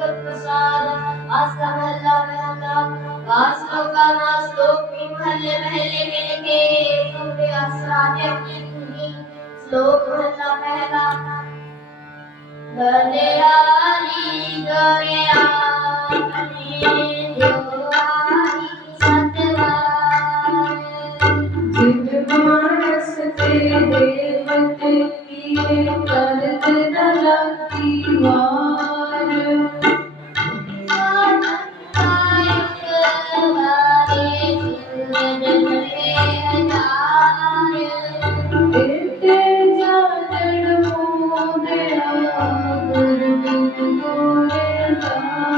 प्रसाद आस्था महला महला वासलों का नाश्लोक भी महले महले मिलके तुमरे आश्राय की धुनी श्लोक महला पहला हरियाली गए